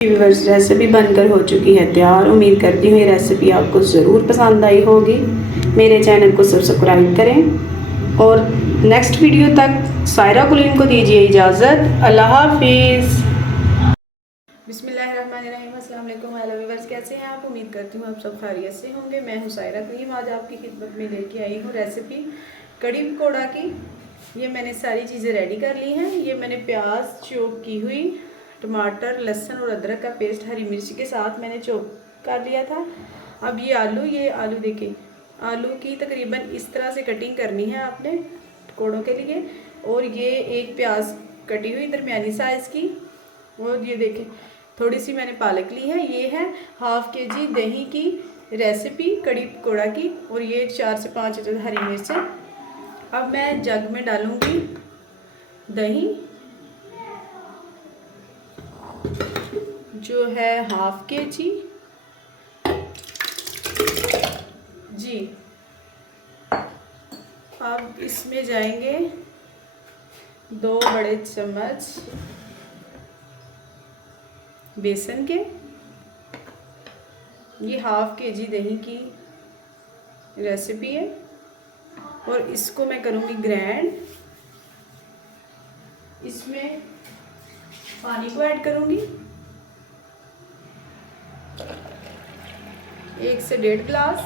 Viewers, recipe बनकर हो चुकी है तैयार। उम्मीद करती हूँ ये रेसिपी आपको ज़रूर पसंद आई होगी। मेरे चैनल को सब्सक्राइब करें और नेक्स्ट वीडियो तक सायरा कुलीन को दीजिए इजाज़त। अल्लाह हाफिज़। बिस्मिल्लाहिर्रहमानिर्रहीम। अस्सलाम वालेकुम। हेलो व्यूअर्स, कैसे हैं आप? उम्मीद करती हूँ आप सब खैरियत से होंगे। मैं हूँ सायरा कुलीन। आज आपकी खिदमत में लेके आई हूँ रेसिपी कड़ी पकौड़ा की। ये मैंने सारी चीज़ें रेडी कर ली हैं। ये मैंने प्याज चॉप की हुई, टमाटर, लहसुन और अदरक का पेस्ट हरी मिर्च के साथ मैंने चॉप कर लिया था। अब ये आलू देखिए, आलू की तकरीबन इस तरह से कटिंग करनी है आपने पकौड़ों के लिए। और ये एक प्याज कटी हुई दरमियानी साइज़ की। और ये देखें थोड़ी सी मैंने पालक ली है। ये है हाफ के जी दही की रेसिपी कड़ी पकौड़ा की। और ये 4 से 5 हरी मिर्च है। अब मैं जग में डालूंगी दही, जो है हाफ के जी। अब इसमें जाएंगे 2 बड़े चम्मच बेसन के। ये हाफ के जी दही की रेसिपी है और इसको मैं करूँगी ग्राइंड। इसमें पानी को ऐड करूँगी 1 से 1.5 गिलास।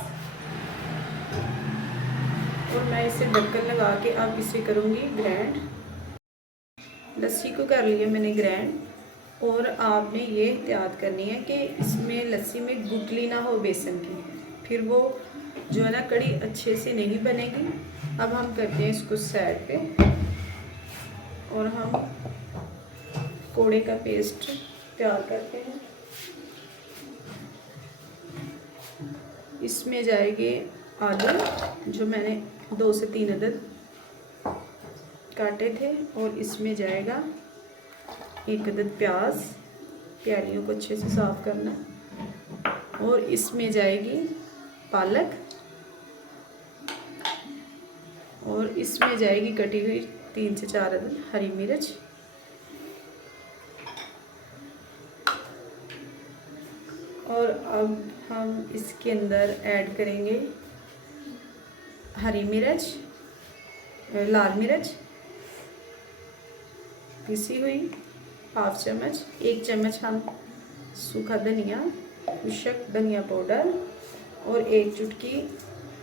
और मैं इसे ढक्कन लगा के अब इसे करूँगी ग्राइंड। लस्सी को कर लिया मैंने ग्राइंड। और आपने ये एहतियात करनी है कि इसमें लस्सी में गुठली ना हो बेसन की, फिर वो जो है ना कड़ी अच्छे से नहीं बनेगी। अब हम करते हैं इसको साइड पे और हम कोड़े का पेस्ट तैयार करते हैं। इसमें जाएंगे आलू, जो मैंने 2 से 3 अदद काटे थे। और इसमें जाएगा 1 अदद प्याज, प्यालियों को अच्छे से साफ करना। और इसमें जाएगी पालक। और इसमें जाएगी कटी हुई 3 से 4 अदद हरी मिर्च। और अब हम इसके अंदर ऐड करेंगे हरी मिर्च, लाल मिर्च पिसी हुई हाफ चम्मच, 1 चम्मच हम सूखा धनिया, खुशक धनिया पाउडर और 1 चुटकी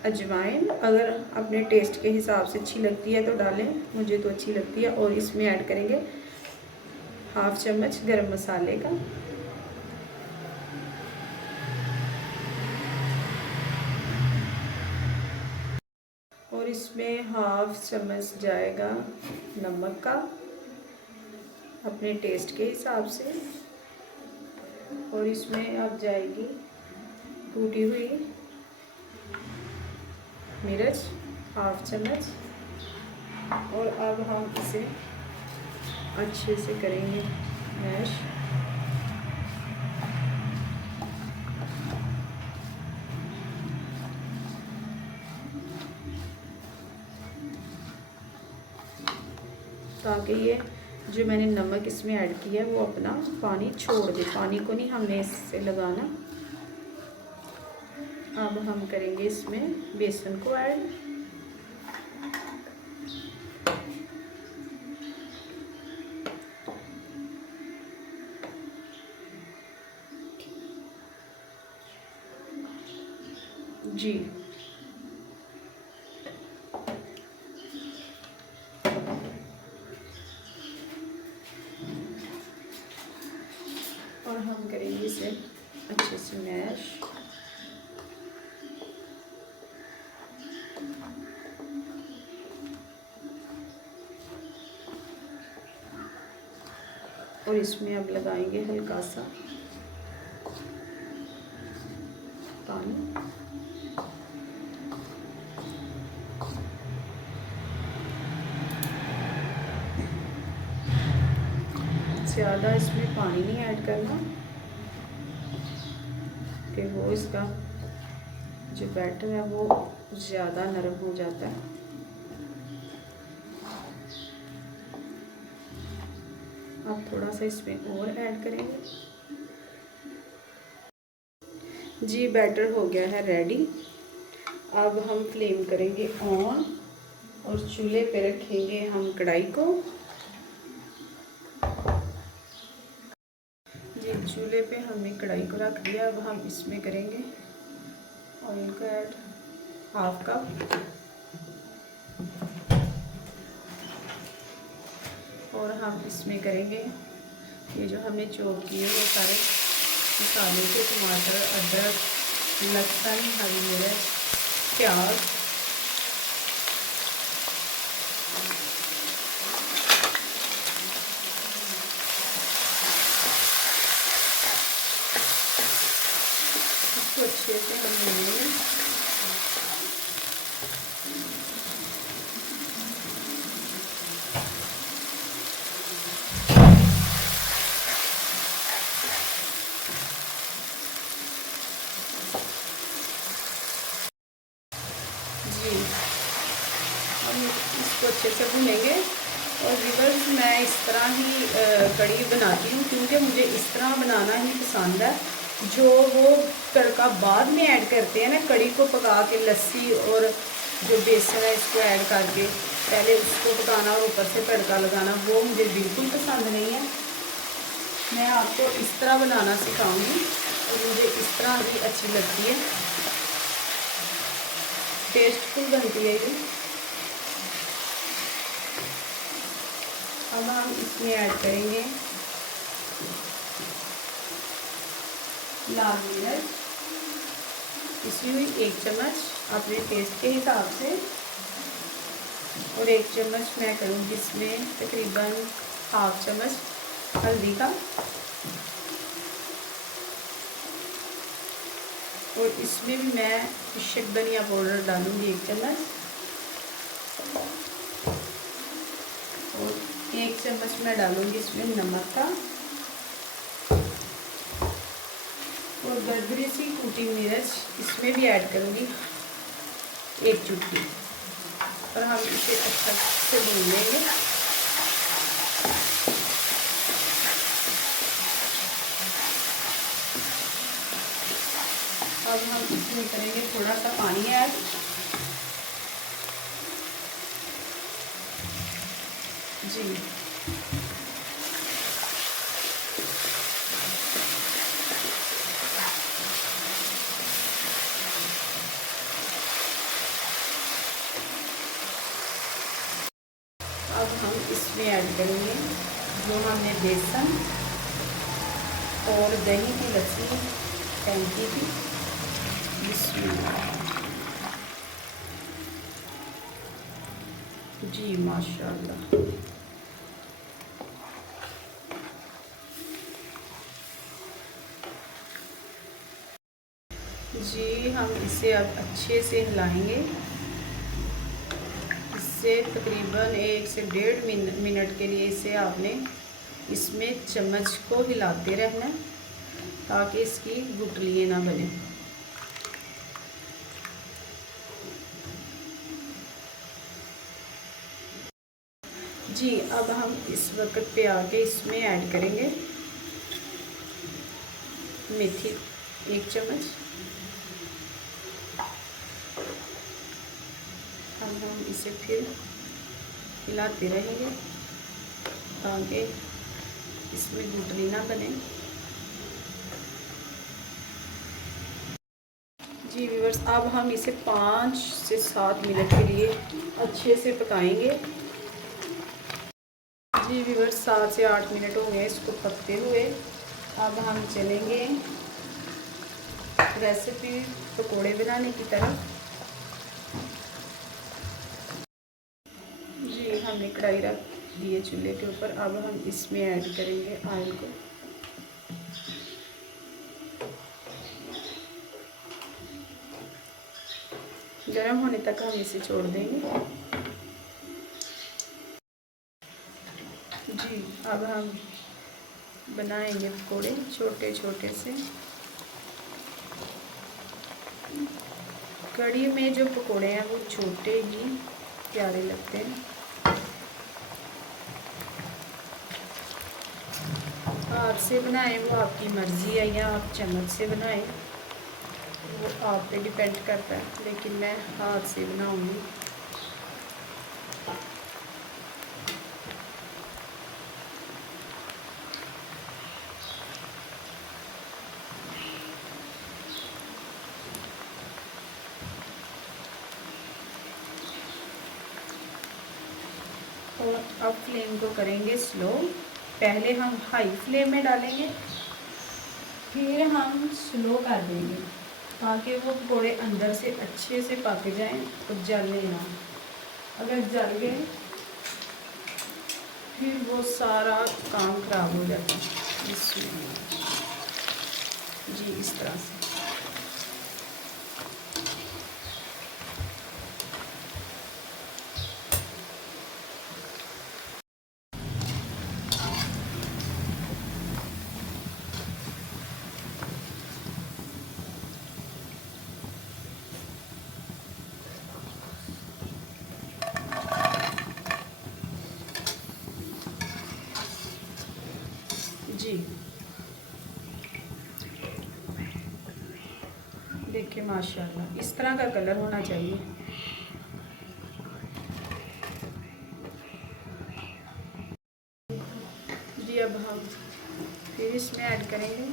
अजवाइन। अगर अपने टेस्ट के हिसाब से अच्छी लगती है तो डालें, मुझे तो अच्छी लगती है। और इसमें ऐड करेंगे हाफ चम्मच गरम मसाले का। और इसमें हाफ चम्मच जाएगा नमक का, अपने टेस्ट के हिसाब से। और इसमें अब जाएगी टूटी हुई मिर्च हाफ चम्मच। और अब हम इसे अच्छे से करेंगे मैश। ताकि ये जो मैंने नमक इसमें ऐड किया है वो अपना पानी छोड़ दे। पानी को नहीं हमने इससे लगाना। अब हम करेंगे इसमें बेसन को ऐड। जी, और हम करेंगे इसे अच्छे से मैश। और इसमें अब लगाएंगे हल्का सा पानी। ज़्यादा इसमें पानी नहीं ऐड करना कि वो इसका जो बैटर है वो ज़्यादा नरम हो जाता है। अब थोड़ा सा इसमें और ऐड करेंगे। जी बैटर हो गया है रेडी। अब हम फ्लेम करेंगे ऑन और चूल्हे पे रखेंगे हम कढ़ाई को। जी चूल्हे पे हमने कढ़ाई को रख दिया। अब हम इसमें करेंगे ऑयल का ऐड 1/2 कप और हम इसमें करेंगे ये जो हमने चॉप किए वो सारे मसाले के टमाटर, अदरक, लहसुन, हरी मिर्च, प्याज, इसको अच्छे से हम भूनेंगे। जी हम इसको अच्छे से भूनेंगे। और व्यूअर्स मैं इस तरह ही कढ़ी बनाती हूँ क्योंकि मुझे इस तरह बनाना ही पसंद है। जो वो तड़का बाद में ऐड करते हैं ना, कढ़ी को पका के लस्सी और जो बेसन है इसको ऐड करके पहले उसको पकाना और ऊपर से तड़का लगाना, वो मुझे बिल्कुल पसंद नहीं है। मैं आपको इस तरह बनाना सिखाऊंगी और मुझे इस तरह भी अच्छी लगती है, टेस्टफुल बनती है ये। अब हम इसमें ऐड करेंगे लाल मिर्च, इसमें हुई 1 चम्मच अपने टेस्ट के हिसाब से, और 1 चम्मच मैं करूँगी इसमें तकरीबन 1/2 चम्मच हल्दी का, और इसमें भी मैं पिशक धनिया पाउडर डालूँगी 1 चम्मच, और 1 चम्मच मैं डालूँगी इसमें नमक का, और दरदरी सी कूटी मिर्च इसमें भी ऐड करूँगी 1 चुटकी, और हम इसे अच्छा से भून लेंगे। अब हम इसमें करेंगे थोड़ा सा पानी ऐड। जी अब हम इसमें ऐड करेंगे जो हमने बेसन और दही की लस्सी फेंकी थी, जी माशाल्लाह। जी हम इसे अब अच्छे से हिलाएंगे। इससे तकरीबन 1 से 1.5 मिनट के लिए इसे आपने इसमें चम्मच को हिलाते रहना ताकि इसकी गुठलियाँ ना बने। जी अब हम इस वक्त पे आके इसमें ऐड करेंगे मेथी 1 चम्मच। अब हम इसे फिर हिलाते रहेंगे ताकि इसमें गुठली ना बने। जी व्यूअर्स अब हम इसे 5 से 7 मिनट के लिए अच्छे से पकाएंगे। जी व्यूअर्स 7 से 8 मिनट हो गए इसको पकते हुए। अब हम चलेंगे रेसिपी पकोड़े बनाने की तरफ। जी हमने कढ़ाई रख दी है चूल्हे के ऊपर। अब हम इसमें ऐड करेंगे ऑयल को। गर्म होने तक हम इसे छोड़ देंगे। जी अब हम बनाएंगे पकोड़े छोटे छोटे से। कढ़ी में जो पकोड़े हैं वो छोटे ही प्यारे लगते हैं। हाथ से बनाएं वो आपकी मर्ज़ी है या आप चम्मच से बनाएं। वो आप पे डिपेंड करता है, लेकिन मैं हाथ से बनाऊंगी। और अब फ्लेम को करेंगे स्लो। पहले हम हाई फ्लेम में डालेंगे, फिर हम स्लो कर देंगे, ताकि वो पकौड़े अंदर से अच्छे से पक जाएं और जलने ना। अगर जल गए फिर वो सारा काम खराब हो जाता है। इसमें जी इस तरह से। जी देखिए माशाल्लाह इस तरह का कलर होना चाहिए। जी अब हम फिर इसमें ऐड करेंगे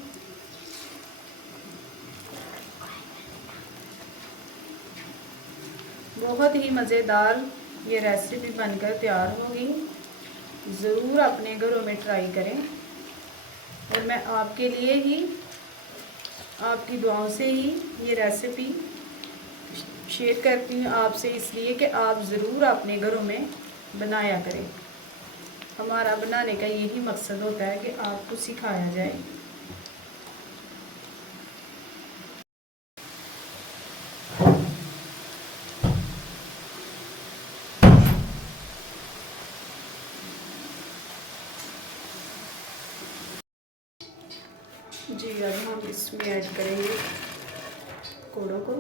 बहुत ही मज़ेदार ये रेसिपी बनकर तैयार होगी। ज़रूर अपने घरों में ट्राई करें। और मैं आपके लिए ही, आपकी दुआओं से ही ये रेसिपी शेयर करती हूँ आपसे, इसलिए कि आप ज़रूर अपने घरों में बनाया करें। हमारा बनाने का यही मकसद होता है कि आपको सिखाया जाए। जी अब हम इसमें ऐड करेंगे पकौड़ों को।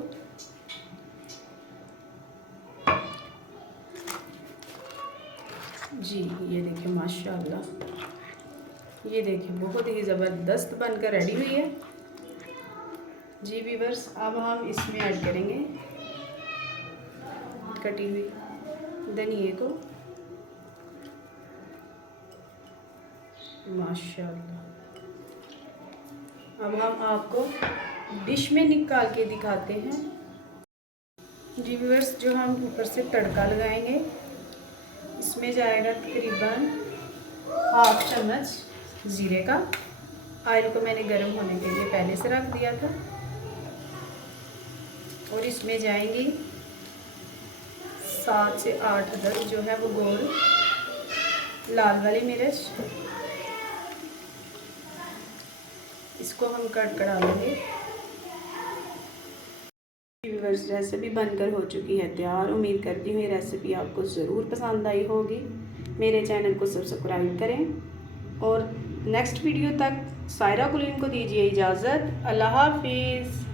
जी ये देखिए माशाल्लाह, ये देखिए बहुत ही ज़बरदस्त बनकर रेडी हुई है। जी व्यूअर्स अब हम इसमें ऐड करेंगे कटी हुई धनिए को। माशाल्लाह अब हम आपको डिश में निकाल के दिखाते हैं। जी व्यूअर्स जो हम ऊपर से तड़का लगाएंगे, इसमें जाएगा तकरीबन 1/2 चम्मच ज़ीरे का। ऑयल को मैंने गर्म होने के लिए पहले से रख दिया था। और इसमें जाएंगी 7 से 8 अदद जो है वो गोल लाल वाली मिर्च। इसको हम कट करा लेंगे। व्यूअर्स रेसिपी बनकर हो चुकी है तैयार। उम्मीद करती हूँ ये रेसिपी आपको ज़रूर पसंद आई होगी। मेरे चैनल को सब्सक्राइब करें और नेक्स्ट वीडियो तक सायरा कुलीन को दीजिए इजाज़त। अल्लाह हाफिज़।